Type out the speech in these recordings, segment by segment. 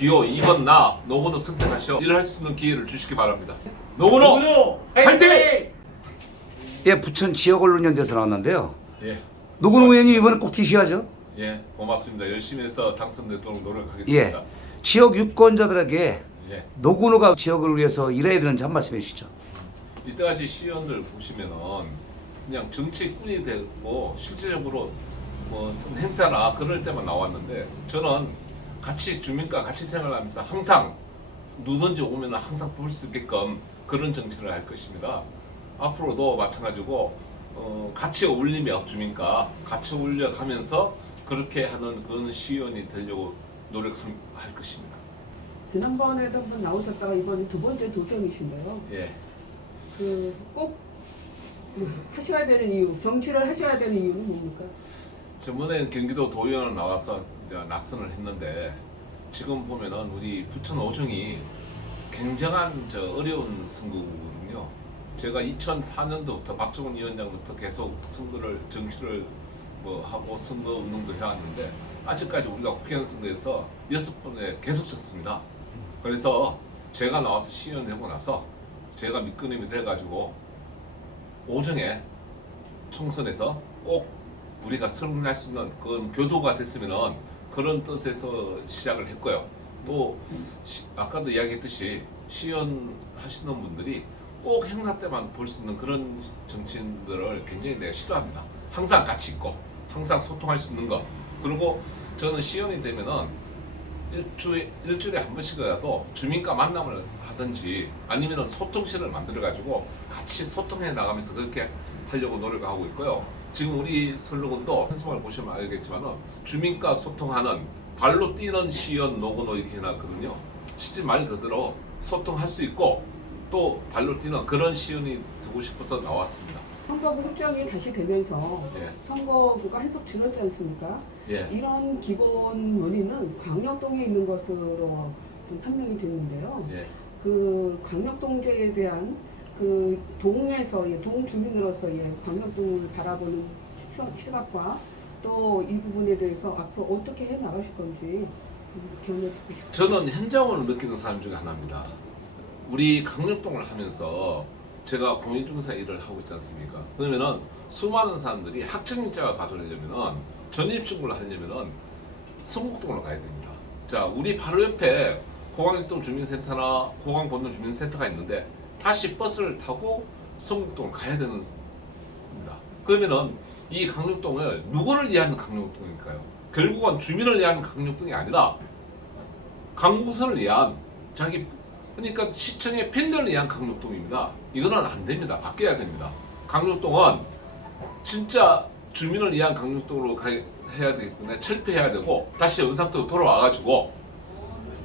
기호 2번 나 노건호 선택하셔 일할 수 있는 기회를 주시기 바랍니다. 노건호 화이팅! 예, 부천 지역 언론연대에서 나왔는데요. 예. 노근호 의원님 이번에 꼭 티시하죠? 예, 고맙습니다. 열심히 해서 당선되도록 예. 노력하겠습니다. 지역 유권자들에게 예. 노근호가 지역을 위해서 일해야 되는지 한 말씀 해 주시죠. 이때까지 시연들 보시면은 그냥 정치꾼이 되고 실질적으로 뭐 행사나 그럴 때만 나왔는데 저는 같이 주민과 같이 생활하면서 항상 누든지 오면 항상 볼 수 있게끔 그런 정치를 할 것입니다. 앞으로도 마찬가지고 어, 같이 어울리며 주민과 같이 어울려가면서 그렇게 하는 그런 시연이 되려고 노력할 것입니다. 지난번에도 한번 나오셨다가 이번에 두 번째 도전이신데요. 예. 그꼭 하셔야 되는 이유, 정치를 하셔야 되는 이유는 뭡니까? 저번에 경기도 도의원을 나와서 이제 낙선을 했는데 지금 보면은 우리 부천 오정이 굉장한 저 어려운 선거구거든요. 제가 2004년도부터 박정훈 위원장부터 계속 선거를 정치를 뭐 하고 선거 운동도 해왔는데 아직까지 우리가 국회의원 선거에서 여섯 번에 계속 졌습니다. 그래서 제가 나와서 시연하고 나서 제가 밑그림이 돼가지고 오정에 총선에서 꼭 우리가 설문할 수 있는 그런 교도가 됐으면은 그런 뜻에서 시작을 했고요. 또 시- 아까도 이야기했듯이 시연 하시는 분들이 꼭 행사 때만 볼 수 있는 그런 정치인들을 굉장히 내가 싫어합니다. 항상 같이 있고 항상 소통할 수 있는 거. 그리고 저는 시연이 되면은 일주일, 일주일에 한 번씩이라도 주민과 만남을 하든지 아니면은 소통실을 만들어 가지고 같이 소통해 나가면서 그렇게 하려고 노력하고 있고요. 지금 우리 슬로건도 한수말 보시면 알겠지만은 주민과 소통하는 발로 뛰는 시연 노고노 이렇게 해놨거든요. 실제 말 그대로 소통할 수 있고 또 발로 뛰는 그런 시연이 되고 싶어서 나왔습니다. 선거구 획정이 다시 되면서 예, 선거구가 한석 줄었지 않습니까? 예, 이런 기본 논의는 광역동에 있는 것으로 지금 판명이 됐는데요. 예. 그 광역동제에 대한 그 동에서의 동 주민으로서의 광역동을 바라보는 시각- 시각과 또 이 부분에 대해서 앞으로 어떻게 해 나가실 건지 좀 견해 듣고 싶습니다. 저는 현장으로 느끼는 사람 중에 하나입니다. 우리 강력동을 하면서 제가 공인중개사 일을 하고 있지 않습니까? 그러면은 수많은 사람들이 학증일자가 받으려면은 전입신고를 하려면은 성북동으로 가야 됩니다. 자, 우리 바로 옆에 고강일동 주민센터나 고강본동 주민센터가 있는데 다시 버스를 타고 성북동을 가야 되는 겁니다. 그러면은 이 강력동을 누구를 위한 강력동일까요? 결국은 주민을 위한 강력동이 아니라 강국선을 위한 자기 그러니까 시청의 편리를 위한 강력동입니다. 이거는 안 됩니다. 바뀌어야 됩니다. 강력동은 진짜 주민을 위한 강력동으로 가, 해야 되기 때문에 철폐해야 되고 다시 의상도 돌아와가지고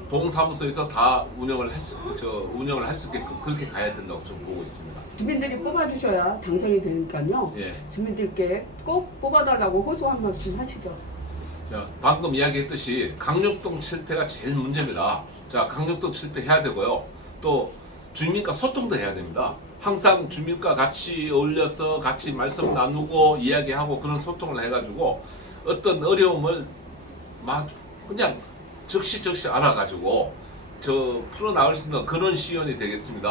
동사무소에서 다 운영을 할 수 저 운영을 할 수 있게끔 그렇게 가야 된다고 저는 보고 있습니다. 주민들이 뽑아주셔야 당선이 되니까요. 예. 주민들께 꼭 뽑아달라고 호소 한 말씀 하시죠. 자, 방금 이야기했듯이 강력동 철폐가 제일 문제입니다. 자, 강력동 철폐해야 되고요. 또 주민과 소통도 해야 됩니다. 항상 주민과 같이 어울려서 같이 말씀 나누고 이야기하고 그런 소통을 해가지고 어떤 어려움을 막 그냥 적시적시 알아가지고 저 풀어 나올 수 있는 그런 시연이 되겠습니다.